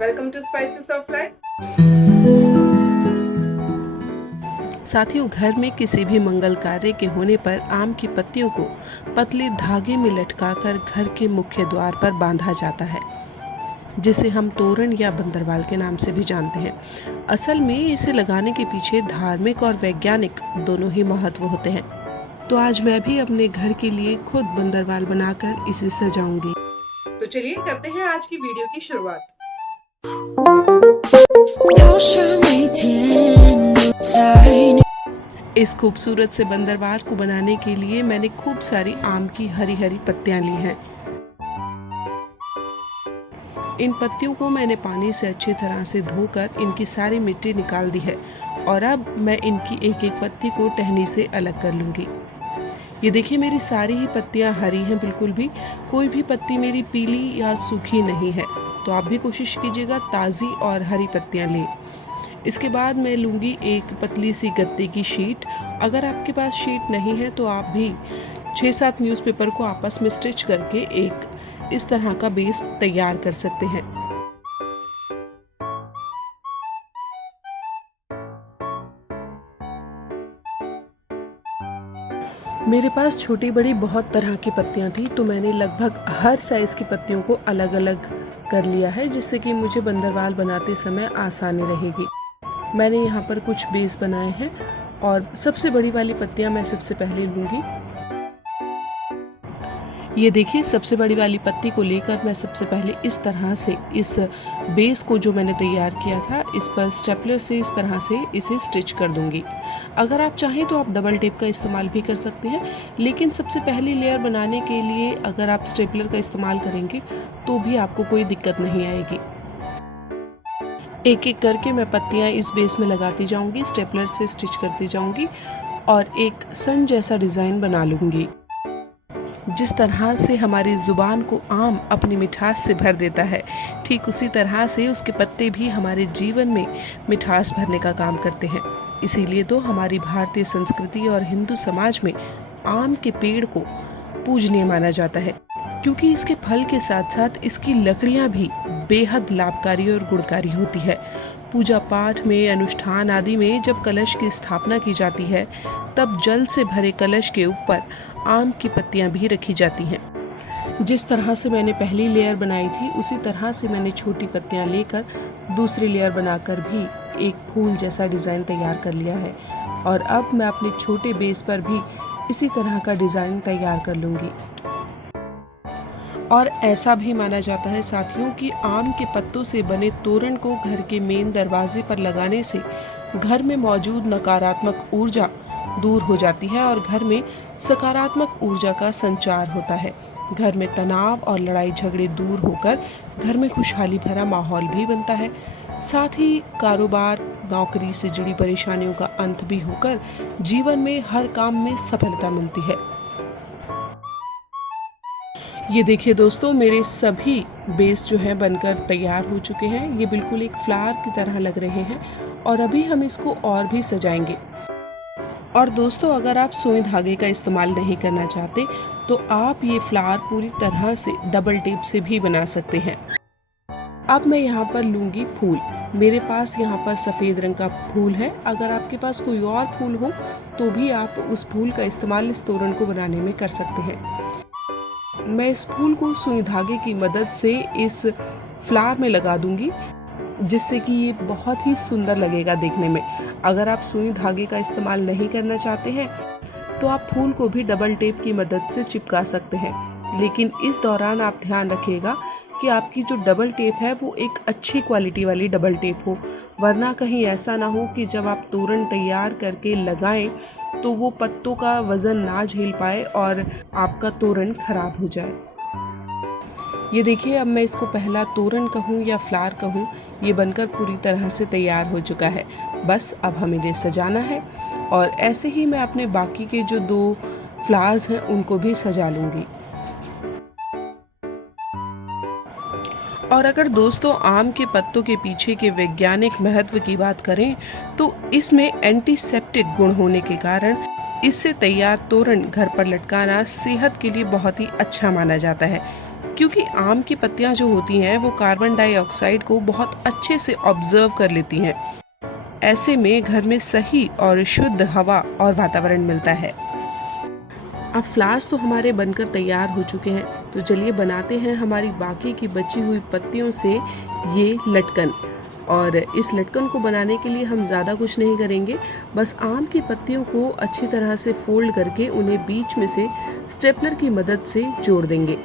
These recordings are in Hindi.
Welcome to spices of life. साथियों, घर में किसी भी मंगल कार्य के होने पर आम की पत्तियों को पतले धागे में लटकाकर घर के मुख्य द्वार पर बांधा जाता है, जिसे हम तोरण या बंदरवाल के नाम से भी जानते हैं। असल में इसे लगाने के पीछे धार्मिक और वैज्ञानिक दोनों ही महत्व होते हैं। तो आज मैं भी अपने घर के लिए खुद बंदरवाल बनाकर इसे सजाऊंगी। तो चलिए करते हैं आज की वीडियो की शुरुआत। इस खूबसूरत से बंदरवाल को बनाने के लिए मैंने खूब सारी आम की हरी हरी पत्तियां ली हैं। इन पत्तियों को मैंने पानी से अच्छी तरह से धोकर इनकी सारी मिट्टी निकाल दी है और अब मैं इनकी एक एक पत्ती को टहनी से अलग कर लूंगी। ये देखिए, मेरी सारी ही पत्तियां हरी हैं, बिल्कुल भी कोई भी पत्ती मेरी पीली या सूखी नहीं है। तो आप भी कोशिश कीजिएगा ताज़ी और हरी पत्तियां लें। इसके बाद मैं लूँगी एक पतली सी गत्ते की शीट। अगर आपके पास शीट नहीं है तो आप भी 6-7 न्यूज़पेपर को आपस में स्टिच करके एक इस तरह का बेस तैयार कर सकते हैं। मेरे पास छोटी बड़ी बहुत तरह की पत्तियां थी, तो मैंने लगभग हर साइज़ की पत्तियों को अलग अलग कर लिया है, जिससे कि मुझे बंदरवाल बनाते समय आसानी रहेगी। मैंने यहाँ पर कुछ बेस बनाए हैं और सबसे बड़ी वाली पत्तियां मैं सबसे पहले लूँगी। ये देखिए, सबसे बड़ी वाली पत्ती को लेकर मैं सबसे पहले इस तरह से इस बेस को जो मैंने तैयार किया था, इस पर स्टेपलर से इस तरह से इसे स्टिच कर दूंगी। अगर आप चाहें तो आप डबल टेप का इस्तेमाल भी कर सकते हैं, लेकिन सबसे पहली लेयर बनाने के लिए अगर आप स्टेपलर का इस्तेमाल करेंगे तो भी आपको कोई दिक्कत नहीं आएगी। एक एक करके मैं पत्तियां इस बेस में लगाती जाऊंगी, स्टेपलर से स्टिच करती जाऊंगी और एक सन जैसा डिज़ाइन बना लूंगी। जिस तरह से हमारी ज़ुबान को आम अपनी मिठास से भर देता है, ठीक उसी तरह से उसके पत्ते भी हमारे जीवन में मिठास भरने का काम करते हैं। इसीलिए तो हमारी भारतीय संस्कृति और हिंदू समाज में आम के पेड़ को पूजनीय माना जाता है, क्योंकि इसके फल के साथ साथ इसकी लकड़ियाँ भी बेहद लाभकारी और गुणकारी होती है। पूजा पाठ में, अनुष्ठान आदि में जब कलश की स्थापना की जाती है, तब जल से भरे कलश के ऊपर आम की पत्तियां भी रखी जाती हैं। जिस तरह से मैंने पहली लेयर बनाई थी, उसी तरह से मैंने छोटी पत्तियां लेकर दूसरी लेयर बनाकर भी एक फूल जैसा डिज़ाइन तैयार कर लिया है। और अब मैं अपने छोटे बेस पर भी इसी तरह का डिज़ाइन तैयार कर लूँगी। और ऐसा भी माना जाता है साथियों कि आम के पत्तों से बने तोरण को घर के मेन दरवाजे पर लगाने से घर में मौजूद नकारात्मक ऊर्जा दूर हो जाती है और घर में सकारात्मक ऊर्जा का संचार होता है। घर में तनाव और लड़ाई झगड़े दूर होकर घर में खुशहाली भरा माहौल भी बनता है। साथ ही कारोबार, नौकरी से जुड़ी परेशानियों का अंत भी होकर जीवन में हर काम में सफलता मिलती है। ये देखिए दोस्तों, मेरे सभी बेस जो हैं बनकर तैयार हो चुके हैं। ये बिल्कुल एक फ्लावर की तरह लग रहे हैं और अभी हम इसको और भी सजाएंगे। और दोस्तों, अगर आप सुई धागे का इस्तेमाल नहीं करना चाहते तो आप ये फ्लावर पूरी तरह से डबल टेप से भी बना सकते हैं। अब मैं यहाँ पर लूँगी फूल। मेरे पास यहाँ पर सफ़ेद रंग का फूल है। अगर आपके पास कोई और फूल हो तो भी आप उस फूल का इस्तेमाल इस तोरण को बनाने में कर सकते हैं। मैं इस फूल को सुई धागे की मदद से इस फ्लावर में लगा दूंगी, जिससे कि ये बहुत ही सुंदर लगेगा देखने में। अगर आप सुई धागे का इस्तेमाल नहीं करना चाहते हैं तो आप फूल को भी डबल टेप की मदद से चिपका सकते हैं, लेकिन इस दौरान आप ध्यान रखिएगा कि आपकी जो डबल टेप है वो एक अच्छी क्वालिटी वाली डबल टेप हो, वरना कहीं ऐसा ना हो कि जब आप तोरण तैयार करके लगाएं तो वो पत्तों का वज़न ना झेल पाए और आपका तोरण खराब हो जाए। ये देखिए, अब मैं इसको पहला तोरण कहूँ या फ्लावर कहूँ, ये बनकर पूरी तरह से तैयार हो चुका है। बस अब हमें इन्हें सजाना है और ऐसे ही मैं अपने बाकी के जो 2 फ्लावर्स हैं उनको भी सजा लूँगी। और अगर दोस्तों आम के पत्तों के पीछे के वैज्ञानिक महत्व की बात करें तो इसमें एंटीसेप्टिक गुण होने के कारण इससे तैयार तोरण घर पर लटकाना सेहत के लिए बहुत ही अच्छा माना जाता है, क्योंकि आम की पत्तियां जो होती हैं वो कार्बन डाइऑक्साइड को बहुत अच्छे से ऑब्जर्व कर लेती हैं। ऐसे में घर में सही और शुद्ध हवा और वातावरण मिलता है। अब फ्लावर्स तो हमारे बनकर तैयार हो चुके हैं, तो चलिए बनाते हैं हमारी बाकी की बची हुई पत्तियों से ये लटकन। और इस लटकन को बनाने के लिए हम ज़्यादा कुछ नहीं करेंगे, बस आम की पत्तियों को अच्छी तरह से फोल्ड करके उन्हें बीच में से स्टेपलर की मदद से जोड़ देंगे।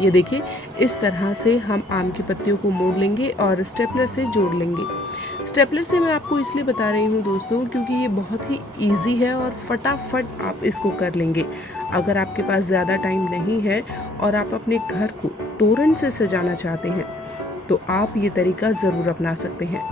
ये देखिए, इस तरह से हम आम की पत्तियों को मोड़ लेंगे और स्टेपलर से जोड़ लेंगे। स्टेपलर से मैं आपको इसलिए बता रही हूँ दोस्तों, क्योंकि ये बहुत ही इजी है और फटाफट आप इसको कर लेंगे। अगर आपके पास ज़्यादा टाइम नहीं है और आप अपने घर को तोरण से सजाना चाहते हैं, तो आप ये तरीका ज़रूर अपना सकते हैं।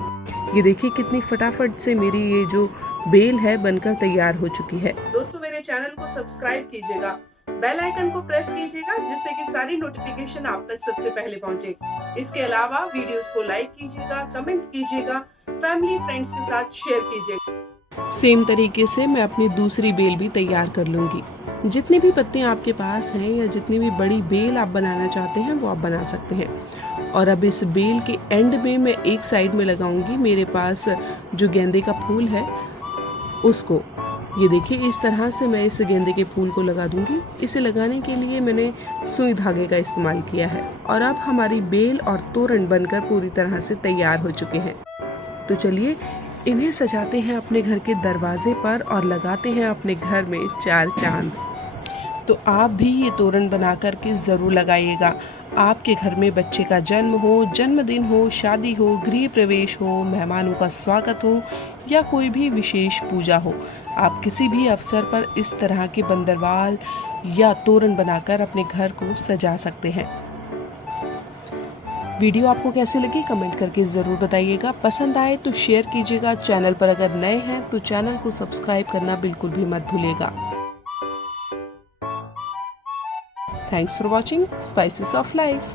ये देखिए कितनी फटाफट से मेरी ये जो बेल है बनकर तैयार हो चुकी है। दोस्तों, मेरे चैनल को सब्सक्राइब कीजिएगा, बेल आइकन को प्रेस कीजिएगा, जिससे कि सारी नोटिफिकेशन आप तक सबसे पहले पहुंचे। इसके अलावा वीडियोस को लाइक कीजिएगा, कमेंट कीजिएगा, फैमिली फ्रेंड्स के साथ शेयर कीजिएगा। सेम तरीके से मैं अपनी दूसरी बेल भी तैयार कर लूंगी। जितनी भी पत्तियां आपके पास हैं या जितनी भी बड़ी बेल आप बनाना चाहते हैं वो आप बना सकते हैं। और अब इस बेल के एंड में मैं एक साइड में लगाऊंगी मेरे पास जो गेंदे का फूल है उसको। ये देखिए, इस तरह से मैं इस गेंदे के फूल को लगा दूंगी। इसे लगाने के लिए मैंने सुई धागे का इस्तेमाल किया है। और अब हमारी बेल और तोरण बनकर पूरी तरह से तैयार हो चुके हैं। तो चलिए इन्हें सजाते हैं अपने घर के दरवाजे पर और लगाते हैं अपने घर में 4 चांद। तो आप भी ये तोरण बना कर के ज़रूर लगाइएगा। आपके घर में बच्चे का जन्म हो, जन्मदिन हो, शादी हो, गृह प्रवेश हो, मेहमानों का स्वागत हो या कोई भी विशेष पूजा हो, आप किसी भी अवसर पर इस तरह के बंदरवाल या तोरण बनाकर अपने घर को सजा सकते हैं। वीडियो आपको कैसी लगी कमेंट करके ज़रूर बताइएगा। पसंद आए तो शेयर कीजिएगा। चैनल पर अगर नए हैं तो चैनल को सब्सक्राइब करना बिल्कुल भी मत भूलिएगा। Thanks for watching Spices of Life.